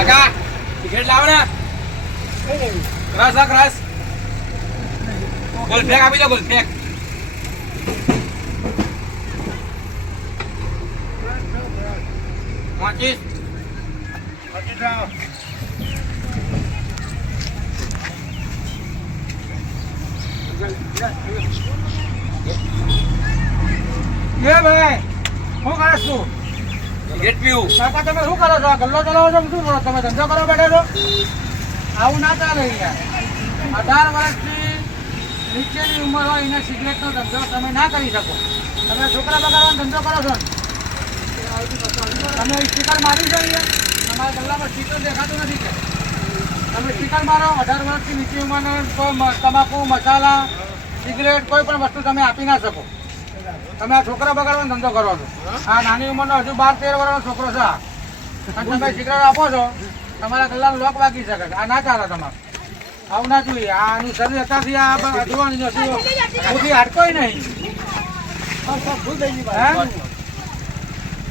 કાકા, ટિકિટ લાવો ને. ક્રાસ રસ ક્રાસ. ગોલ ફેક આપી દો ગોલ ફેક પચીસ. એ ભાઈ શું કરે છું? ટિકિટ પીવું કાકા, તમે શું કરો છો? ગલ્લો ચલાવો છો? શું કરો? તમે ધંધો કરવા બેઠા છો? આવું ના ચાલે અહીંયા. અઢાર વર્ષથી નીચેની ઉંમર હોય એને સિગરેટનો ધંધો તમે ના કરી શકો. તમે છોકરા બગાડવાનો ધંધો કરો છો? તમે સ્ટીકર મારી છો અહીંયા? તમારા ગલ્લામાં સ્ટીકર દેખાતું નથી કે? તમે સ્ટીકર મારો? અઢાર વર્ષથી નીચે ઉંમરને કોઈ તમાકુ, મસાલા, સિગરેટ, કોઈ પણ વસ્તુ તમે આપી ના શકો. તમે આ છોકરા બગાડવાનો ધંધો કરો છો. આ નાની ઉંમરનો હજુ બાર તેર વર્ષનો છોકરો છે આ. અને તમે સિગરેટ આપો છો તમારા કલાક લોક વાગી શકે આ ના ચાલે તમારે. આવું ના જોઈએ. આનું શરીર અત્યારથી આ જોવાની નથી હાડકોય નહીં?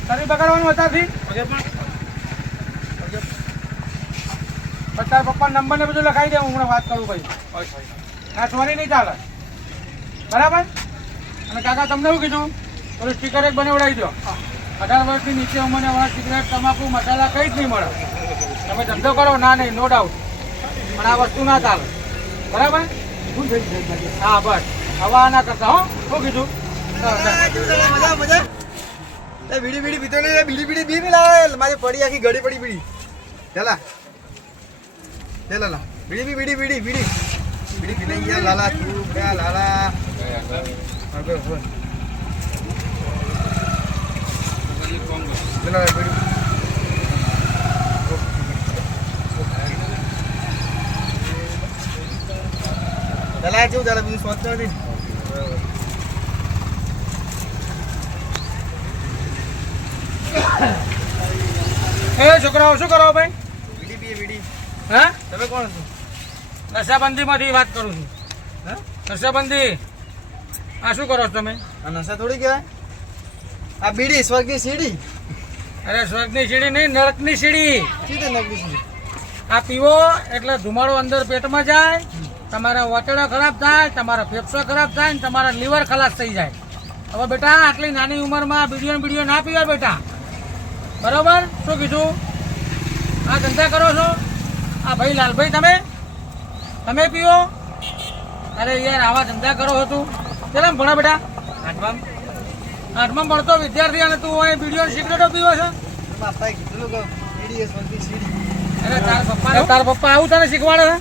શરીર બગાડવાનું અત્યારથી? તારા પપ્પા નંબર ને બધું લખાઈ દે હું હમણાં વાત કરું ભાઈ આ સોરી નહીં ચાલે. બરાબર? અને કાકા, તમને શું કીધું? પેલું સ્ટીકર એક બનાવડાવી દો. અઢાર વર્ષથી નીચે અમને વાળા સિગરેટ તમાકુ, મસાલા કંઈ જ નહીં મળે. તમે ધંધો કરો? ના, નહીં નો ડાઉટ પણ આ વસ્તુ ના ચાલે. બરાબર? હા, બસ. હવા ના કરતા, હો. શું કીધું? બીડી બીડી પીતો નહીં બીડી બીડી બી બી લાવે. મારી પડી આખી ગળી પડી, બીડી. ચાલા ચાલા લા બી બીડી બીડી બીડી બીડી. પીને ગયા લાલા, તું ગયા લાલા. આગળ બોલ ચાલા બીડી ચાલા જેવું ચાલે? બીજું સોચતો નથી? એ છોકરાઓ શું કરો ભાઈ? બીડી પીએ બીડી હા? તમે કોણ છો? નશાબંધીમાંથી વાત કરું છું. હા? નશાબંધી? આ શું કરો છો તમે? આ નશા થોડી કહેવાય. આ બીડી સ્વર્ગની સીડી. અરે સ્વર્ગની સીડી નહીં નરકની સીડી. સીધે નગરી સીડી. આ પીવો એટલે ધુમાડો અંદર પેટમાં જાય તમારા વટેડો ખરાબ થાય તમારા ફેફસો ખરાબ થાય ને તમારા લીવર ખલાસ થઈ જાય. હવે બેટા આટલી નાની ઉંમરમાં બીડીઓ ને બીડીઓ ના પીવાય બેટા. બરોબર? શું કીધું? આ ધંધા કરો છો? આ ભાઈ લાલભાઈ તમે? તમે પીવો? અરે યાર આવા ધંધા કરો છો તું કેટલામ ભણા બેટા. આઠમાં આઠમાં ભણતો વિદ્યાર્થી અને તું અહીં બીડીઓ ને સિગરેટો પીવો છો? બાપાએ કીધું કે બીડી એ સીડી. અરે તાર પપ્પા તાર પપ્પા આવું તને શીખવાડે છે?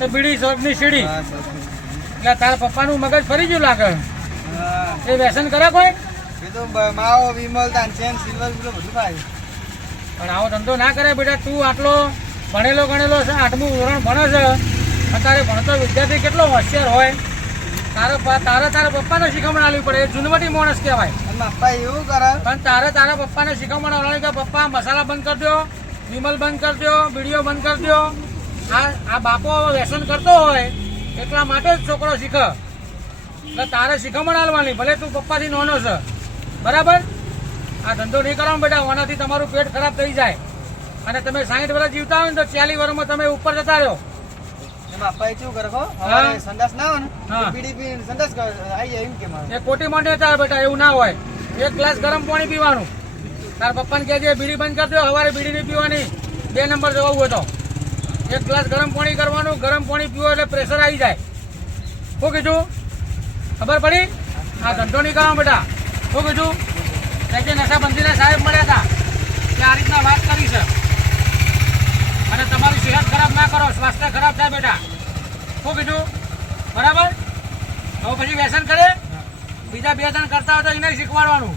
તો બીડી સ્વર્ગની સીડી. એટલે તાર પપ્પાનું મગજ ફરી ગયું લાગે. એ વ્યસન કરે કોઈ? માવો વિમલ તાનચેન સિલ્વર બધું ભાઈ પણ આવો ધંધો ના કરે બેટા. તું આટલો ભણેલો ગણેલો છે આઠમું ધોરણ ભણે છે. અત્યારે ભણતો વિદ્યાર્થી કેટલો હોશિયાર હોય. તારે તારે તારા પપ્પાને શીખમણ આલવી પડે. એ જૂનવટી માણસ કહેવાય. પપ્પા એવું કરે? પણ તારે તારા પપ્પાને શીખમણ આવવાની કે પપ્પા મસાલા બંધ કરી દો વિમલ બંધ કરી દો બીડીઓ બંધ કરી દો આ આ બાપો વ્યસન કરતો હોય એટલા માટે જ છોકરો શીખે. એટલે તારે શીખમણ આલવાની ભલે તું પપ્પાથી નોનો છે. બરાબર? આ ધંધો નહીં કરવાનો બેટા આનાથી તમારું પેટ ખરાબ થઈ જાય. અને તમે સાઠ વર્ષ જીવતા હોય ને તો ચાલીસ વર્ષમાં તમે ઉપર જતા રહ્યો. ના ને બેટા એવું ના હોય. એક ગ્લાસ ગરમ પાણી પીવાનું. તાર પપ્પાને કહેજે બીડી બંધ કરી દો સવારે બીડી નહીં પીવાની. બે નંબર જવું હોય તો. એક ગ્લાસ ગરમ પાણી કરવાનું ગરમ પાણી પીવો એટલે પ્રેશર આવી જાય. શું કીધું? ખબર પડી? આ ધંધો નહીં કરવા બેટા. શું કીધું? કે નશાબંધીના સાહેબ મળ્યા હતા કે આ રીતના વાત કરી છે. અને તમારી સેહત ખરાબ ના કરો, સ્વાસ્થ્ય ખરાબ થાય બેટા. શું કીધું? બરાબર? તો પછી વ્યસન કરે? બીજા બે જણ કરતા હોય તો એને શીખવાડવાનું,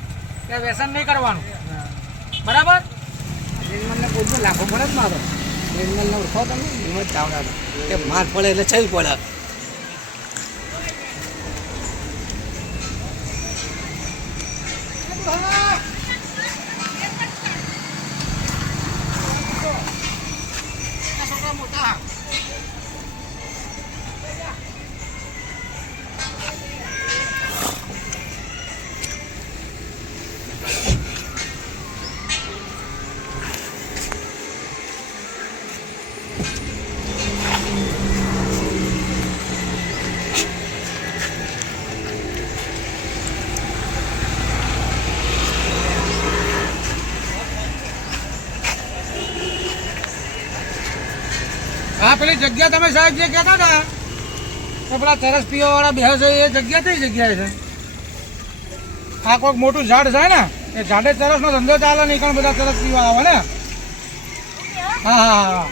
કે વ્યસન નહીં કરવાનું. બરાબર? નિર્મલને પૂછ્યું લાખો પડે જ મારો. નિર્મલને ઓળખો તમે? નિર્મલ ચાવડા કે માર પડે એટલે ચવી પડે. Oh! હા પેલી જગ્યા તમે સાહેબ જે કહેતા હતા કે પેલા ચરસ પીવા વાળા બે છે એ જગ્યા કઈ જગ્યાએ છે? આ કોઈક મોટું ઝાડ છે ને એ ઝાડે ચરસનો ધંધો ચાલે નહીં કારણ બધા ચરસ પીવા આવે ને? હા હા હા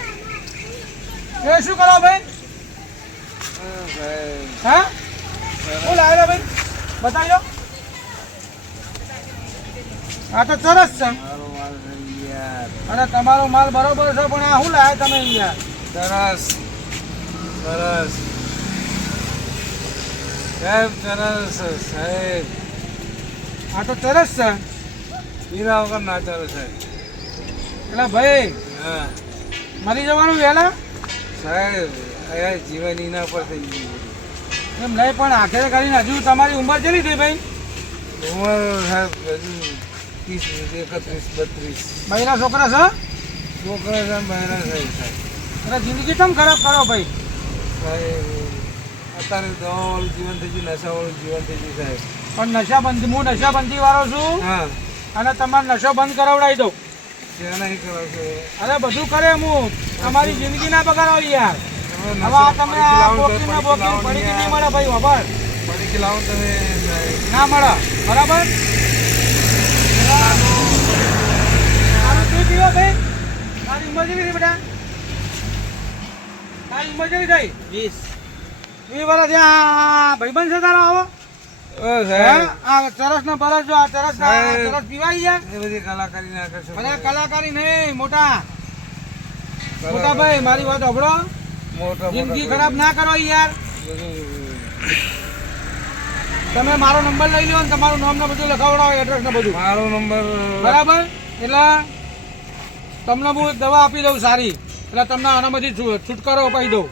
એ શું કરો ભાઈ? હા શું લાવેલા ભાઈ બતાવજો આ તો ચરસ છે. અને તમારો માલ બરોબર છે પણ આ શું લાવે તમે અહીંયા? સરસ. સરસ. સાહેબ સરસ? સાહેબ. આ તો સરસ છે. પીરા વગર ના ચાલે સાહેબ એટલે ભાઈ હા. મરી જવાનું વહેલા? સાહેબ અહીંયા જીવન એના પર થઈ ગયું એમ નહીં પણ આખરે કરીને હજુ તમારી ઉંમર કેટલી થઈ ભાઈ? ઉંમર સાહેબ હજુ ત્રીસ એકત્રીસ બત્રીસ. બહેરા છોકરા છે? છોકરા છે મહિના સાહેબ સાહેબ. એટલે જિંદગી કેમ ખરાબ કરો ભાઈ? અત્યારે દવાવાળું જીવન થઈ ગયું નશાવાળું જીવન થઈ ગયું સાહેબ. પણ નશાબંધી હું નશાબંધી વાળો છું હા. અને તમારે નશો બંધ કરાવડાવી દઉં. અરે બધું કરે હું. તમારી જિંદગી ના બગાડો યાર. હવે આ તમે આ બોકીને બોકીને પડીકી પડીકી નહીં મળે ભાઈ ખબર પડીકી લાવો તમે ના મળે. બરાબર? તારું શું પીવો ભાઈ? તારી ઉંમર કેવી બેટા? તારી ઉંમર કેવી થઈ? વીસ. વીસ વર્ષ ભાઈબંધ છે તારો આવો. ચરસ ને બરસ જો આ ચરસ. ચરસ પીવાય યાર એ બધી કલાકારી ના કરશો બધા કલાકારી નહીં મોટા. મોટા ભાઈ મારી વાત મોટા જિંદગી ખરાબ ના કરો યાર. તમે મારો નંબર લઈ લો ને તમારું નામ ને બધું લખાવડાવો એડ્રેસ ને બધું. મારો નંબર બરાબર? એટલે તમને હું દવા આપી દઉં સારી. એટલે તમને આનામાંથી છુટકારો અપાઈ દઉં.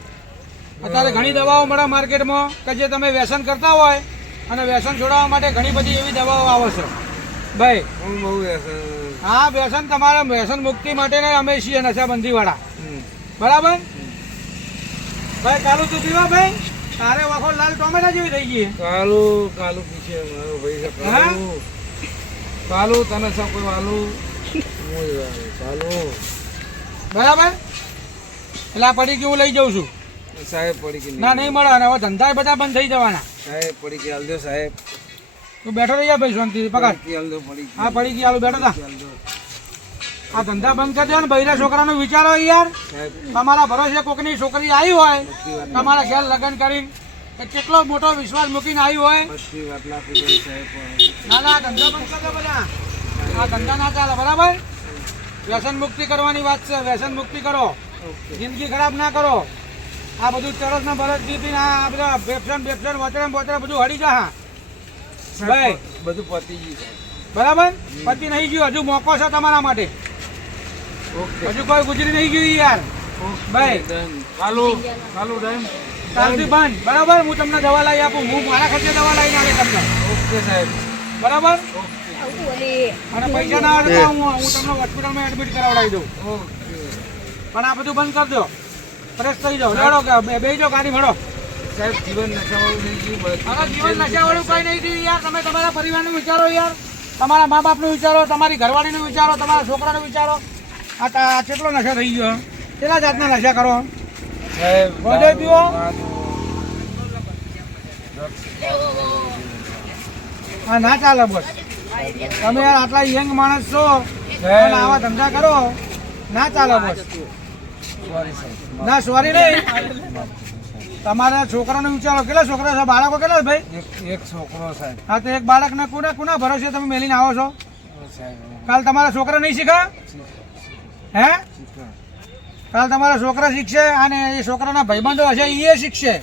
અત્યારે ઘણી દવાઓ મળે માર્કેટમાં કે જે તમે વ્યસન કરતા હોય અને વ્યસન છોડાવવા માટે ઘણી બધી એવી દવાઓ આવે છે. ભાઈ હું બહુ હા વ્યસન તમારા વ્યસન મુક્તિ માટે અમે છીએ નશાબંધી વાળા બરાબર? ભાઈ કાલુ તું પીવા ભાઈ? તારે વખો લાલ ટોમેટા જેવી થઈ ગઈ. કાલુ કાલુ પીછે મારો ભાઈ કાલુ. કાલુ તને કોઈ વાલુ કાલુ. બરાબર? એટલે આ પડી હું લઈ જાઉં છું? સાહેબ પડી ગઈ ના નહીં. મળે. અને હવે ધંધા બધા બંધ થઈ જવાના. સાહેબ પડી ગઈ હાલજો સાહેબ. તું બેઠો રહી જા ભાઈ શાંતિ ગઈ હા પડી ગયા હાલો બેઠો તા આ ધંધા બંધ કરી દો ને બૈરા છોકરાનો વિચારો યાર. તમારા ભરોસે કોકની છોકરી આવી હોય તમારા ઘેર લગ્ન કરીને કેટલો મોટો વિશ્વાસ મૂકીને આવી હોય. ના ના ધંધા બંધ કરી બધા. આ ધંધા ના ચાલે બરાબર? વ્યસન મુક્તિ કરવાની વાત છે વ્યસન મુક્તિ કરો. જિંદગી ખરાબ ના કરો. આ બધું ચરસ ને બરસ દીધી આ બધા બેફસન બેફસન વચરમ વચરમ બધું હળી જા હા. ભાઈ. બધું પતી ગયું બરાબર? પતિ નહીં ગયું. હજુ મોકો છે તમારા માટે. ઓકે. હજુ કોઈ ગુજરી નહીં ગયું યાર. ભાઈ. ચાલુ ચાલુ ટાઈમ ચાલતી બંધ. બરાબર? હું તમને દવા લાવી આપું. હું મારા ખર્ચે દવા લાવીને આવે તમને. ઓકે સાહેબ. બરાબર? અને પૈસા ના આવે હું હું તમને હોસ્પિટલમાં એડમિટ કરાવડાવી દઉં. ઓકે. પણ આ બધું બંધ કરી દો. ફ્રેશ થઈ જાઓ. લડો કે બે જો ગાડી ભરો. સાહેબ જીવન નશાવાળું થઈ ગયું જીવન નશાવાળું કઈ નહીં થયું યાર. તમે તમારા પરિવારનું વિચારો યાર. તમારા મા બાપનું વિચારો તમારી ઘરવાળીનું વિચારો તમારા છોકરાનું વિચારો. આ કેટલો નશા થઈ ગયો? કેટલા જાતના નશા કરો? હા ના ચાલે બસ તમે યાર આટલા યંગ માણસ છો. આવા ધંધા કરો. ના ચાલે બસ ના સોરી નહીં. તમારા છોકરાનો વિચારો કેટલા છોકરા છે? બાળકો કેટલા ભાઈ? એક છોકરો સાહેબ. હા તો એક બાળકને કોના કોના ભરોસે તમે મેલીને આવો છો? કાલ તમારા છોકરા નહીં શીખા? હે? કાલ તમારા છોકરા શીખશે અને એ છોકરાના ભાઈબંધો હશે એ શીખશે.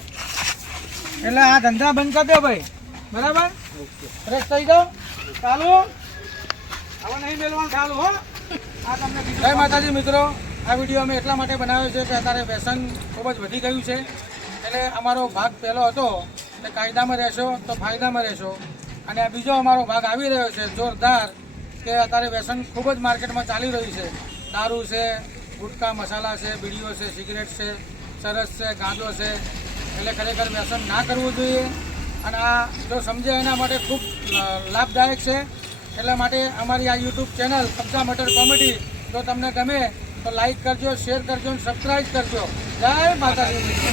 એટલે આ ધંધા બંધ કરી દો ભાઈ. બરાબર? ફ્રેશ થઈ જાઓ. ચાલુ. હવે નહીં મેળવાનું ચાલુ હો. આ તમને. જય માતાજી મિત્રો. આ વીડિયો અમે એટલા માટે બનાવ્યો છે કે અત્યારે વ્યસન ખૂબ જ વધી ગયું છે. એટલે અમારો ભાગ પહેલો હતો કે કાયદામાં રહેશો તો ફાયદામાં રહેશો. અને બીજો અમારો ભાગ આવી રહ્યો છે, જોરદાર, કે અત્યારે વ્યસન ખૂબ જ માર્કેટમાં ચાલી રહ્યું છે. દારૂ છે, ગુટકા, મસાલા છે, બીડીઓ છે, સિગરેટ છે, સરસ છે ગાંજો છે. એટલે ખરેખર વ્યસન ના કરવું જોઈએ. અને આ જો સમજે એના માટે ખૂબ લાભદાયક છે. એટલા માટે અમારી આ યુટ્યુબ ચેનલ કબજા મટર કોમેડી, જો તમને ગમે તો લાઈક કરજો શેર કરજો સબસ્ક્રાઈબ કરજો. જય માતાજી.